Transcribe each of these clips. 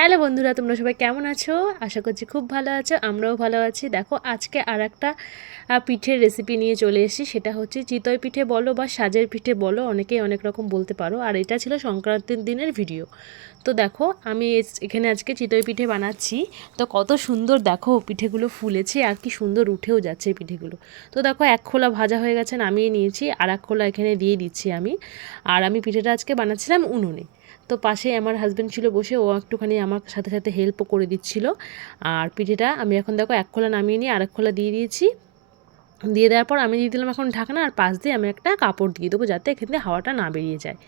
Hello বন্ধুরা, তোমরা সবাই কেমন আছো? আশা করছি খুব ভালো আছো। আমরাও ভালো আছি। দেখো আজকে আর একটা পিঠের রেসিপি নিয়ে চলে এসেছি। সেটা হচ্ছে চিতই পিঠে বলো বা সাজের পিঠে বলো, অনেকেই অনেক রকম বলতে পারো। আর এটা ছিল সংক্রান্তির দিনের ভিডিও। তো দেখো আমি এখানে আজকে চিতই পিঠে বানাচ্ছি। তো কত সুন্দর দেখো পিঠেগুলো ফুলেছে আর কি সুন্দর উঠেও যাচ্ছে এই পিঠেগুলো। তো দেখো এক খোলা ভাজা হয়ে গেছে, নামিয়ে নিয়েছি, আর এক খোলা এখানে দিয়ে দিচ্ছি আমি। আর আমি পিঠেটা আজকে বানাচ্ছিলাম উনুনে। তো পাশে আমার হাজব্যান্ড ছিল বসে, ও একটুখানি আমার সাথে সাথে হেল্পও করে দিচ্ছিল। আর পিঠেটা আমি এখন দেখো এক খোলা নামিয়ে নিয়ে আরেক খোলা দিয়ে দিয়েছি। দিয়ে দেওয়ার পর আমি দিয়ে দিলাম এখন ঢাকনা, আর পাশ দিয়ে আমি একটা কাপড় দিয়ে দেবো যাতে এখান থেকে হাওয়াটা না বেরিয়ে যায়।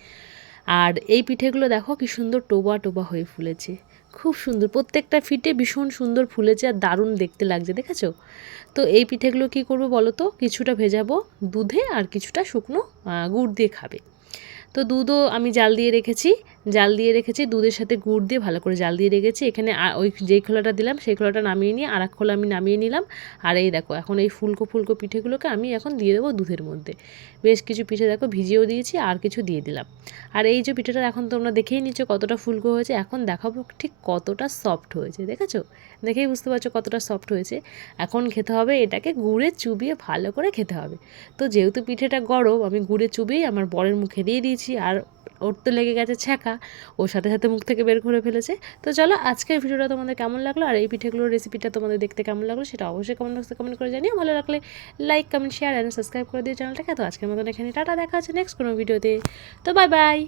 আর এই পিঠেগুলো দেখো কি সুন্দর টোবা টোবা হয়ে ফুলেছে, খুব সুন্দর। প্রত্যেকটা পিঠে ভীষণ সুন্দর ফুলেছে আর দারুণ দেখতে লাগছে, দেখেছো? তো এই পিঠেগুলো কি করবো বলো তো, কিছুটা ভেজাবো দুধে আর কিছুটা শুকনো গুড় দিয়ে খাবে। তো দুধও আমি জাল দিয়ে রেখেছি দুধের সাথে গুড় দিয়ে ভালো করে জাল দিয়ে রেখেছি। এখানে ওই যেই খোলাটা দিলাম সেই খোলাটা নামিয়ে নিয়ে আর এক খোলা আমি নামিয়ে নিলাম। আর এই দেখো এখন এই ফুলকো ফুলকো পিঠেগুলোকে আমি এখন দিয়ে দেবো দুধের মধ্যে। বেশ কিছু পিঠে দেখো ভিজিয়েও দিয়েছি, আর কিছু দিয়ে দিলাম। আর এই যে পিঠেটা এখন তোমরা দেখেই নিচ্ছ কতটা ফুলকো হয়েছে, এখন দেখাবো ঠিক কতটা সফট হয়েছে, দেখেছো? দেখেই বুঝতে পারছো কতটা সফট হয়েছে। এখন খেতে হবে এটাকে গুড়ে চুবিয়ে ভালো করে খেতে হবে। তো যেহেতু পিঠেটা গরম, আমি গুড়ে চুবিয়ে আমার বরের মুখে দিয়ে দিয়েছি। আর ওর তো লেগে গেছে ছ্যাঁকা, ওর সাথে সাথে মুখ থেকে বের করে ফেলেছে। তো চলো আজকের ভিডিওটা তোমাদের কেমন লাগলো আর এই পিঠেগুলোর রেসিপিটা তোমাদের দেখতে কেমন লাগলো সেটা অবশ্যই কমেন্ট বক্সে কমেন্ট করে জানিও। ভালো লাগলে like comment share and subscribe করে দিও চ্যানেলটাকে। তো আজকের মতন এখানে টাটা, দেখা হচ্ছে নেক্সট কোনো ভিডিওতে। তো বাই বাই।